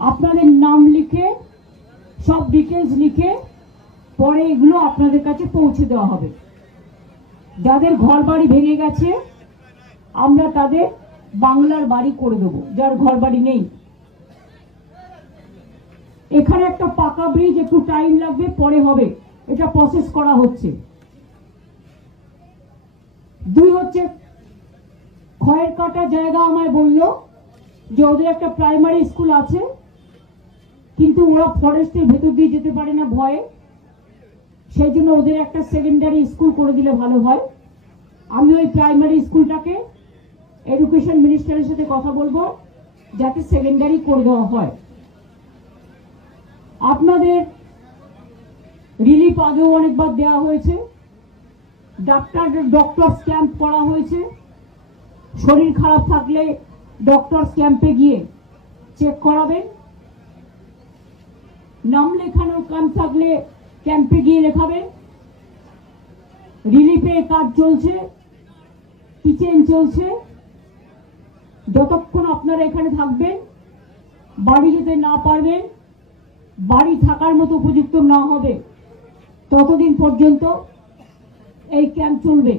আপনাদের নাম লিখে সব ডিটেলস লিখে পরে এগুলো আপনাদের কাছে পৌঁছে দেওয়া হবে। যাদের ঘর বাড়ি ভেঙে গেছে আমরা তাদের বাংলার বাড়ি করে দেবো, যার ঘর বাড়ি নেই। এখানে একটা পাকা ব্রিজ একটু টাইম লাগবে, পরে হবে, এটা প্রসেস করা হচ্ছে। দুই হচ্ছে খয়ের কাটা জায়গা আমায় বলল যে ওদের একটা প্রাইমারি স্কুল আছে কিন্তু ওরা ফরেস্টের ভেতর দিয়ে যেতে পারে না ভয়ে, সেই জন্য ওদের একটা সেকেন্ডারি স্কুল করে দিলে ভালো হয়। আমি ওই প্রাইমারি স্কুলটাকে এডুকেশন মিনিস্টারের সাথে কথা বলবো যাতে সেকেন্ডারি করে দেওয়া হয়। আপনাদের রিলিফ আগেও অনেকবার দেওয়া হয়েছে, ডক্টর ক্যাম্প করা হয়েছে। শরীর খারাপ থাকলে ডক্টর ক্যাম্পে গিয়ে চেক করাবেন, নাম লেখানোর ক্যাম্প থাকলে ক্যাম্পে গিয়ে লেখাবেন। রিলিফের কাজ চলছে, কিচেন চলছে। যতক্ষণ আপনারা এখানে থাকবেন, বাড়ি যেতে না পারবেন, বাড়ি থাকার মতো উপযুক্ত না হবে, ততদিন পর্যন্ত এই ক্যাম্প চলবে।